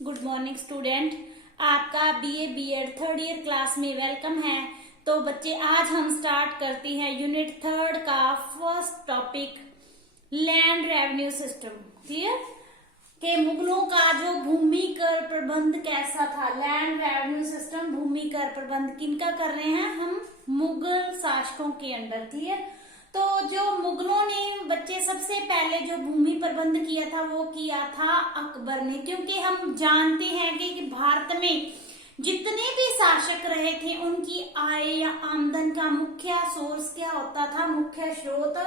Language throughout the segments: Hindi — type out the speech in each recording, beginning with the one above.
Good morning student. आपका BA BEd third year class में वेलकम है। तो बच्चे आज हम स्टार्ट करते हैं यूनिट थर्ड का first topic land revenue system. Clear कि मुगलों का जो भूमि कर प्रबंध कैसा था। लैंड रेवेन्यू सिस्टम भूमि कर प्रबंध किनका कर रहे हैं हम, मुगल शासकों के अंडर। क्लियर। तो जो मुगलों ने बच्चे सबसे पहले जो भूमि प्रबंध किया था वो किया था अकबर ने, क्योंकि हम जानते हैं कि भारत में जितने भी शासक रहे थे उनकी आय या आमदन का मुख्य सोर्स क्या होता था, मुख्य स्रोत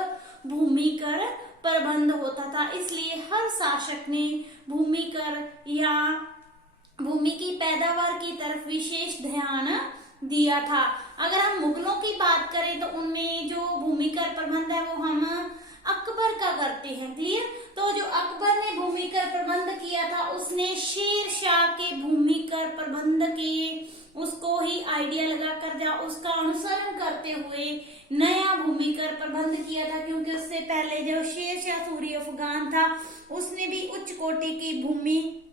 भूमि कर प्रबंध होता था। इसलिए हर शासक ने भूमि कर या भूमि की पैदावार की तरफ विशेष ध्यान दिया था। अगर हम मुगलों की बात करें तो उनमें जो भूमि कर प्रबंध है वो हम अकबर का करते हैं। क्लियर। तो जो अकबर ने भूमि कर प्रबंध किया था उसने शेर शाह के भूमि कर प्रबंध के उसको ही आइडिया लगाकर या उसका अनुसरण करते हुए नया भूमि कर प्रबंध किया था, क्योंकि उससे पहले जो शेर शाह सूरी अफगान था उसने भी उच्च कोटि की भूमि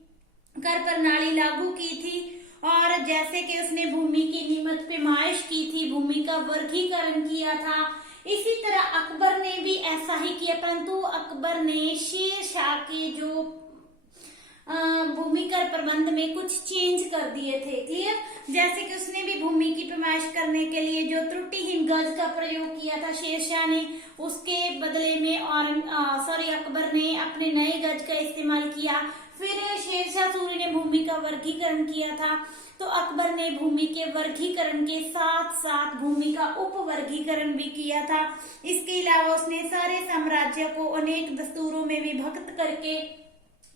कर प्रणाली लागू की थी। और जैसे कि उसने भूमि की नियमित पैमाइश की थी, भूमि का वर्गीकरण किया था, इसी तरह अकबर ने भी ऐसा ही किया। परंतु अकबर ने शेर शाह के जो भूमि कर प्रबंध में कुछ चेंज कर दिए थे। क्लियर। जैसे कि उसने भी भूमि की पैमाइश करने के लिए जो त्रुटिहीन गज का प्रयोग किया था शेर शाह ने, उसके बदले में अकबर ने अपने नए गज का इस्तेमाल किया। फिर शेरशाह सूरी ने भूमि का वर्गीकरण किया था। तो अकबर ने भूमि के वर्गीकरण के साथ साथ भूमि का उप वर्गीकरण भी किया था। इसके अलावा उसने सारे साम्राज्य को अनेक दस्तूरों में विभक्त करके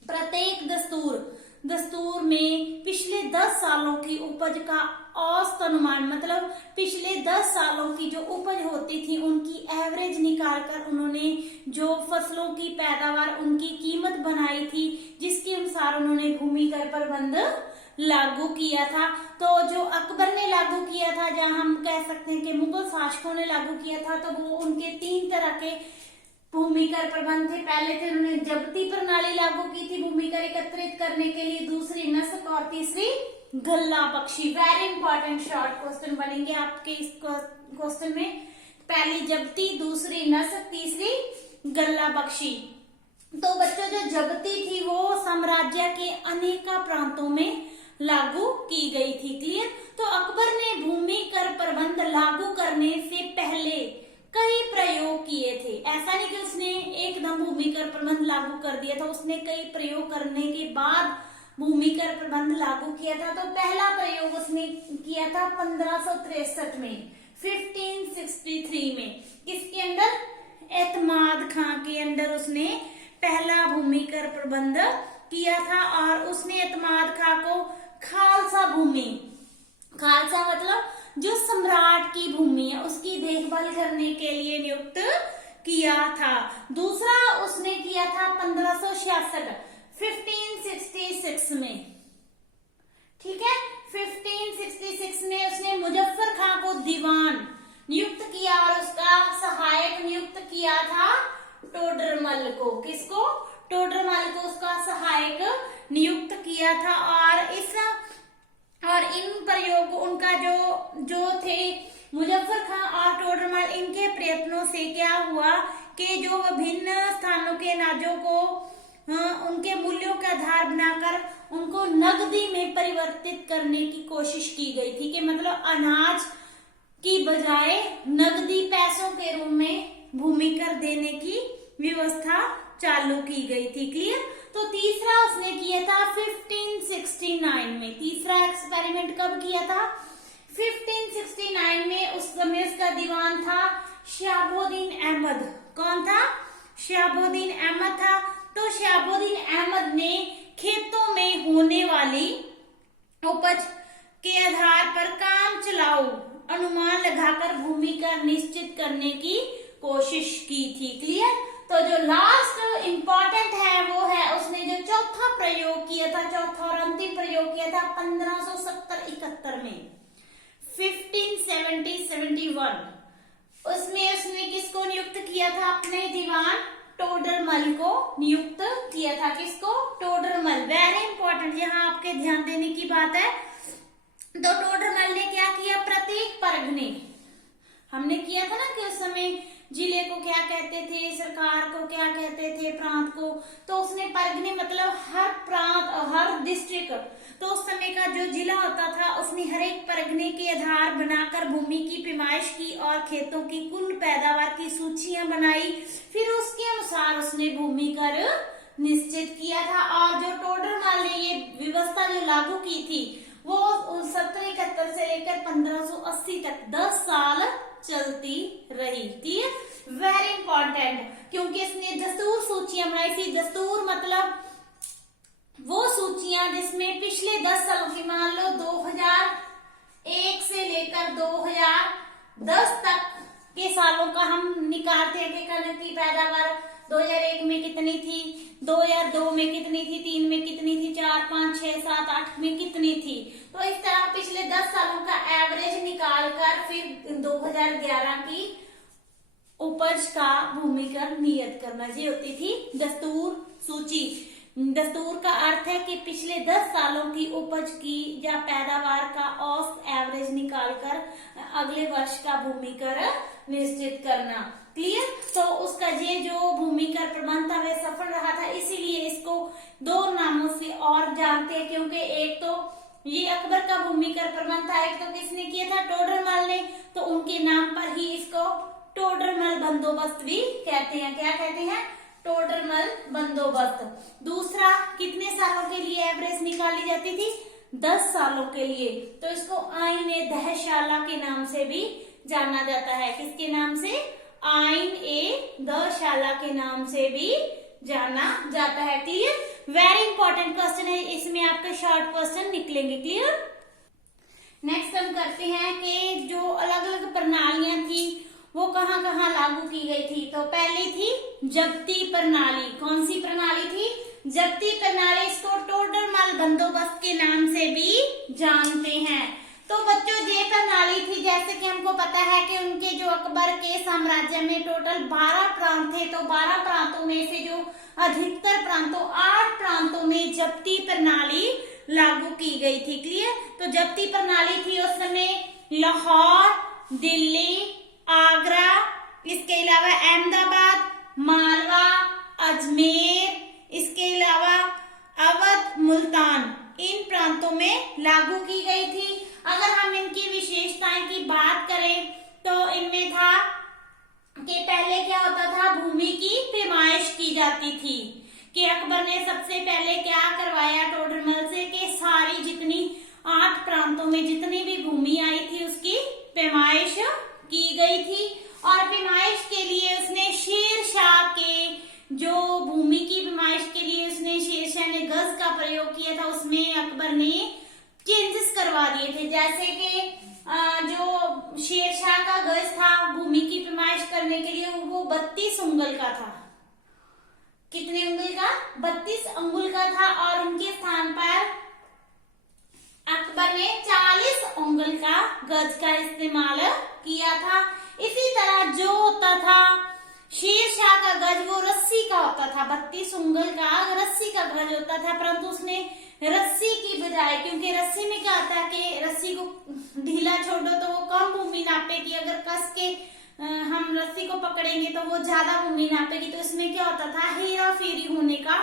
प्रत्येक दस्तूर में पिछले 10 सालों की उपज का औसत अनुमान, मतलब पिछले 10 सालों की जो उपज होती थी उनकी एवरेज निकालकर उन्होंने जो फसलों की पैदावार उनकी कीमत बनाई थी, जिसके अनुसार उन्होंने भूमि कर प्रबंध लागू किया था। तो जो अकबर ने लागू किया था, जहां हम कह सकते हैं कि मुगल शासकों ने लागू किया था, तो वो उनके 3 तरह के भूमि कर प्रबंध थे। पहले थे उन्होंने जब्ती प्रणाली लागू की थी भूमि कर एकत्रित करने के लिए, दूसरी नस्क और तीसरी गल्ला बख्शी। वेरी इंपॉर्टेंट शॉर्ट क्वेश्चन बनेंगे आपके इस क्वेश्चन में। पहली जब्ती, दूसरी नस्क, तीसरी गल्ला बख्शी। तो बच्चों जो जब्ती थी वो साम्राज्य के अनेका प्रांतों में लागू की गई थी। क्लियर। तो अकबर ने भूमि कर प्रबंध लागू करने से पहले कई प्रयोग किए थे। ऐसा नहीं कि उसने एकदम भूमि कर प्रबंध लागू कर दिया था, उसने कई प्रयोग करने के बाद भूमि कर प्रबंध लागू किया था। तो पहला प्रयोग उसने किया था 1563 में, 1563 में। किसके अंदर? एतमाद खां के अंदर उसने पहला भूमि कर प्रबंध किया था। और उसने एतमाद खां को खालसा भूमि, खालसा मतलब जो सम्राट की भूमि है उसकी देखभाल करने के लिए नियुक्त किया था। दूसरा उसने किया था 1566 में। ठीक है। 1566 में उसने मुजफ्फर खां को दीवान नियुक्त किया और उसका सहायक नियुक्त किया था टोडरमल को। किसको? टोडरमल को उसका सहायक नियुक्त किया था। और इन प्रयोग उनका जो थे मुजफ्फर खां और टोडरमल, इनके प्रयत्नों से क्या हुआ कि जो विभिन्न स्थानों के अनाजों को उनके मूल्यों का आधार बनाकर उनको नगदी में परिवर्तित करने की कोशिश की गई थी। कि मतलब अनाज की बजाय नगदी पैसों के रूप में भूमि कर देने की व्यवस्था चालू की गई थी। क्लियर। तो तीसरा उसने किया था 1569 में। तीसरा एक्सपेरिमेंट कब किया था? 1569 में। उस समय उसका दीवान था शहाबुद्दीन अहमद। कौन था? शहाबुद्दीन अहमद था। तो शहाबुद्दीन अहमद ने खेतों में होने वाली उपज के आधार पर काम चलाऊ अनुमान लगाकर भूमि का निश्चित करने की कोशिश की थी। क्लियर। तो जो लास्ट इंपॉर्टेंट है वो है उसने जो चौथा प्रयोग किया था, चौथा और अंतिम प्रयोग किया था 1570-71 में, 1571। उसमें उसने किसको नियुक्त किया था? अपने दीवान टोडरमल को नियुक्त किया था। किसको? टोडरमल। वेरी इंपॉर्टेंट, यहाँ आपके ध्यान देने की बात है। तो टोडरमल ने क्या किया, प्रत्येक परगने, हमने किया था ना कि उस समय जिले को क्या कहते थे, सरकार को क्या कहते थे, प्रांत को, तो उसने परगने मतलब हर प्रांत, हर डिस्ट्रिक्ट, तो उस समय का जो जिला होता था उसने हर एक परगने के आधार बनाकर भूमि की पैमाइश की और खेतों की कुल पैदावार की सूचियां बनाई। फिर उसके अनुसार उसने भूमि कर निश्चित किया था। और जो टोडरमल ने ये व्यवस्था जो लागू की थी वो 1771 से लेकर 1580 तक 10 साल चलती रही थी। वेरी इंपॉर्टेंट, क्योंकि इसने दस्तूर सूचियां बनाई थी। दस्तूर मतलब वो सूचियां जिसमें पिछले 10 सालों की, मान लो 2001 से लेकर 2010 तक के सालों का हम निकालते हैं कि कणक की पैदावार 2001 में कितनी थी, 2002 में कितनी थी, 3 में कितनी थी, 4, 5, 6, 7, 8 में कितनी थी। तो इस तरह पिछले 10 सालों का एवरेज निकालकर फिर 2011 की उपज का भूमिकर नियत करना, ये होती थी दस्तूर सूची। दस्तूर का अर्थ है कि पिछले 10 सालों की उपज की या पैदावार का औसत एवरेज निकालकर अगले वर्ष का भूमिकर निश्चित करना। क्लियर। तो उसका ये जो भूमिकर प्रबंध था वह सफल रहा था, इसीलिए इसको 2 नामों से और जानते हैं, क्योंकि एक तो ये अकबर का भूमिकर प्रबंध था, एक तो किसने किया था, टोडरमल ने, तो उनके नाम पर ही इसको टोडरमल बंदोबस्त भी कहते हैं। क्या कहते हैं, टोडरमल बंदोबस्त। दूसरा, कितने सालों के लिए एवरेज निकाली जाती थी, 10 सालों के लिए, तो इसको आईन दहशाला के नाम से भी जाना जाता है। किसके नाम से, आईन ए दहशाला के नाम से भी जाना जाता है। क्लियर। वेरी इंपॉर्टेंट क्वेश्चन है, इसमें आपके शॉर्ट क्वेश्चन निकलेंगे। क्लियर। नेक्स्ट हम करते हैं कि जो अलग अलग प्रणालियां थी वो कहाँ कहाँ लागू की गई थी। तो पहली थी जब्ती प्रणाली। कौन सी प्रणाली थी, जब्ती प्रणाली। इसको टोडरमल बंदोबस्त के नाम से भी जानते हैं। तो बच्चों ये प्रणाली थी, जैसे कि हमको पता है कि उनके जो अकबर के साम्राज्य में टोटल 12 प्रांत थे, तो 12 प्रांतों में से जो अधिकतर प्रांतों 8 प्रांतों में जब्ती प्रणाली लागू की गई थी। क्लियर। तो जब्ती प्रणाली थी उस समय लाहौर, दिल्ली, आगरा, इसके अलावा अहमदाबाद, मालवा, अजमेर, इसके अलावा अवध, मुल्तान, इन प्रांतों में लागू की गई थी। अगर हम इनकी विशेषताएं की बात करें तो इनमें था कि पहले क्या होता था, भूमि की पैमाइश की जाती थी। कि अकबर ने सबसे पहले क्या करवाया टोडरमल से कि सारी जितनी 8 प्रांतों में जितनी भी भूमि आई थी उसकी पैमाइश की गई थी। और पैमाइश के लिए उसने शेरशाह के जो भूमि की पैमाइश के लिए उसने शेरशाह ने गज का प्रयोग किया था, उसमें अकबर ने चेंजेस करवा दिए थे। जैसे कि जो शेरशाह का गज था भूमि की पैमाइश करने के लिए वो 32 उंगल का था। कितने अंगुल का, 32 अंगुल का था। और उनके स्थान पर अकबर ने 40 उंगल का गज का इस्तेमाल किया था। इसी तरह जो होता था शेरशाह का गज वो रस्सी का होता था, 32 उंगल का रस्सी का गज होता था, परंतु उसने रस्सी की बजाय, क्योंकि रस्सी में क्या होता है कि रस्सी को ढीला छोड़ दो तो वो कम भूमि नापेगी, अगर कस के हम रस्सी को पकड़ेंगे तो वो ज्यादा भूमि नापेगी। तो इसमें क्या होता था, हेरा फेरी होने का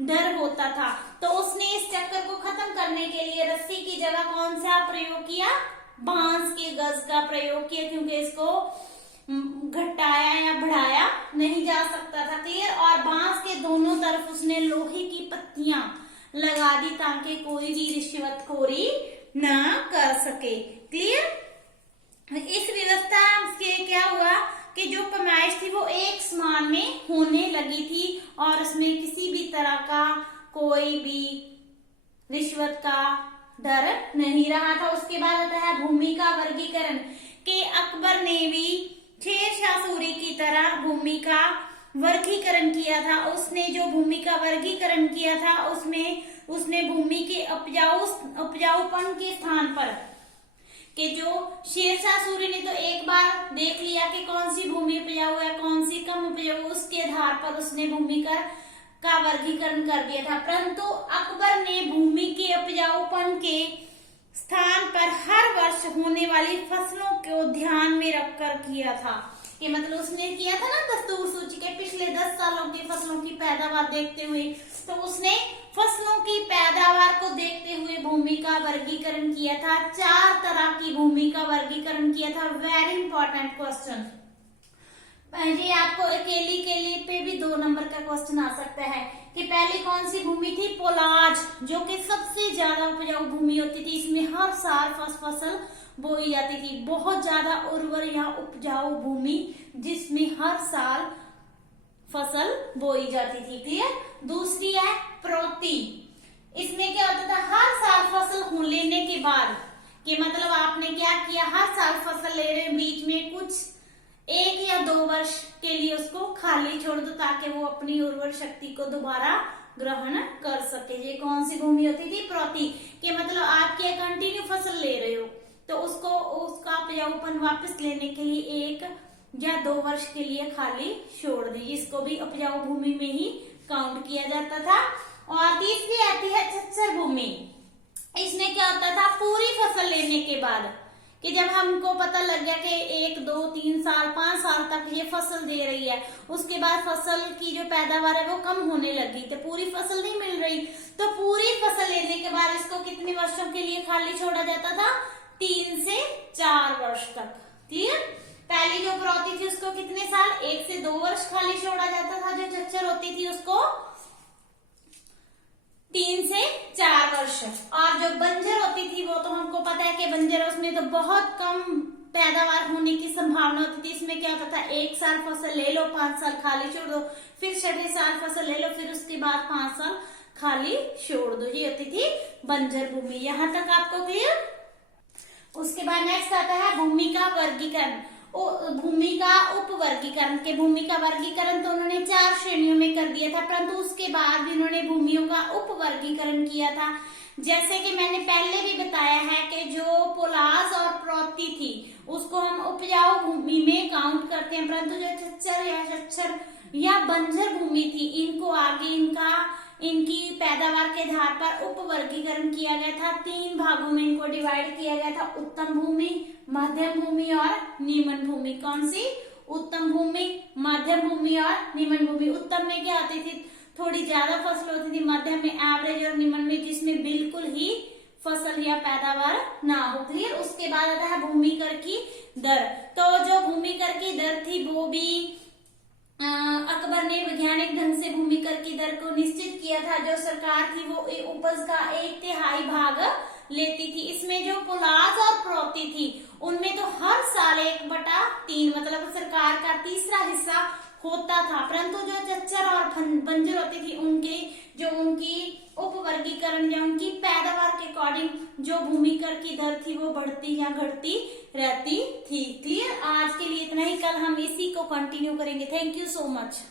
डर होता था। तो उसने इस चक्कर को खत्म करने के लिए रस्सी की जगह कौन सा प्रयोग किया, बांस के गज का प्रयोग किया, क्योंकि इसको घटाया या बढ़ाया नहीं जा सकता था। क्लियर। और बांस के दोनों तरफ उसने लोहे की पत्तियां लगा दी ताकि कोई भी रिश्वतखोरी ना कर सके। क्लियर। इस व्यवस्था से क्या हुआ कि जो पैमाइश थी वो एक समान में होने लगी थी और उसमें किसी भी तरह का कोई भी रिश्वत का डर नहीं रहा था। उसके बाद आता है भूमि का वर्गीकरण, कि अकबर ने भी शेरशाह सूरी की तरह भूमि का वर्गीकरण किया था। उसने जो भूमि का वर्गीकरण किया था उसमें उसने भूमि के उपजाऊपन के स्थान पर, कि जो शेरशाह सूरी ने तो एक बार देख लिया कि कौन सी भूमि उपजाऊ है कौन सी कम उपजाऊ, उसके आधार पर उसने भूमि का वर्गीकरण कर दिया था। परंतु अकबर ने भूमि के होने वाली फसलों को ध्यान में रखकर किया था। कि मतलब उसने किया था ना दस्तूर सूची के पिछले 10 सालों की फसलों की पैदावार देखते हुए, तो उसने फसलों की पैदावार को देखते हुए भूमि का वर्गीकरण किया था। 4 तरह की भूमि का वर्गीकरण किया था। Very important question. ये आपको अकेली केली पे भी 2 नंबर का क्वेश्चन आ सकता है कि पहली कौन सी भूमि थी? पोलाज, जो कि सबसे ज्यादा उपजाऊ भूमि होती थी। इसमें हर साल फसल बोई जाती थी। बहुत ज्यादा उर्वर या उपजाऊ भूमि जिसमें हर साल फसल बोई जाती थी। क्लियर? दूसरी है प्रौती। इसमें क्या होता था? हर साल फसल लेने के बाद, कि मतलब आपने क्या किया, हर साल फसल ले रहे, बीच में कुछ 1 या 2 वर्ष के लिए उसको खाली छोड़ दो ताकि वो अपनी उर्वर शक्ति को दोबारा ग्रहण कर सके। ये कौन सी भूमि होती थी? प्रौती। कि मतलब आप क्या कंटिन्यू फसल ले रहे हो तो उसको उसका उपजाऊपन वापस लेने के लिए 1 या 2 वर्ष के लिए खाली छोड़ दी। इसको भी उपजाऊ भूमि में ही काउंट किया जाता था। और तीसरी आती है छच्छर भूमि। इसमें क्या होता था? पूरी फसल लेने के बाद, कि जब हमको पता लग गया कि 1, 2, 3 साल 5 साल तक ये फसल दे रही है, उसके बाद फसल की जो पैदावार है वो कम होने लगी, तो पूरी फसल नहीं मिल रही, तो पूरी फसल लेने के बाद इसको कितने वर्षों के लिए खाली छोड़ा जाता था? 3 से 4 वर्ष तक। क्लियर? पहली जो प्रौती थी उसको कितने साल? 1 से 2 वर्ष खाली छोड़ा जाता था। जो छच्छर होती थी उसको 3 से 4 वर्ष। और जो बंजर होती थी वो तो हमको पता है कि बंजर, उसमें तो बहुत कम पैदावार होने की संभावना होती थी। इसमें क्या होता था? 1 साल फसल ले लो, 5 साल खाली छोड़ दो, फिर 6ठे साल फसल ले लो, फिर उसके बाद 5 साल खाली छोड़ दो। ये होती थी बंजर भूमि। यहां तक आपको क्लियर? उसके बाद नेक्स्ट आता है भूमि का वर्गीकरण। भूमि का उपवर्गीकरण। के भूमि का वर्गीकरण तो उन्होंने 4 श्रेणियों में कर दिया था, परंतु उसके बाद इन्होंने भूमियों का उपवर्गीकरण किया था। जैसे कि मैंने पहले भी बताया है कि जो पोलास और प्रौती थी उसको हम उपजाऊ भूमि में काउंट करते हैं, परंतु जो छच्छर या बंजर भूमि थी इनको आगे इनकी पैदावार के आधार पर उपवर्गीकरण किया गया था। 3 भागों में इनको डिवाइड किया गया था। उत्तम भूमि, मध्यम भूमि और निम्न भूमि। कौन सी? उत्तम भूमि, मध्यम भूमि और निम्न भूमि। उत्तम में क्या होती थी? थोड़ी ज्यादा फसल होती थी, मध्यम में एवरेज और निम्न में जिसमें बिल्कुल ही फसल या पैदावार ना हो। क्लियर? उसके बाद आता है भूमि कर की दर। तो जो भूमि कर की दर थी वो भी अकबर ने वैज्ञानिक ढंग से भूमि कर की दर को निश्चित किया था। जो सरकार थी वो उपज का 1/3 भाग लेती थी। इसमें जो पोलास और प्रौती थी उनमें तो हर साल 1/3 मतलब सरकार का तीसरा हिस्सा होता था, परंतु जो छच्छर और बंजर होती थी उनकी उपवर्गीकरण या उनकी पैदावार के अकॉर्डिंग जो भूमि कर की दर थी वो बढ़ती या घटती रहती थी। क्लियर? आज के लिए इतना ही। कल हम इसी को कंटिन्यू करेंगे। Thank you so much.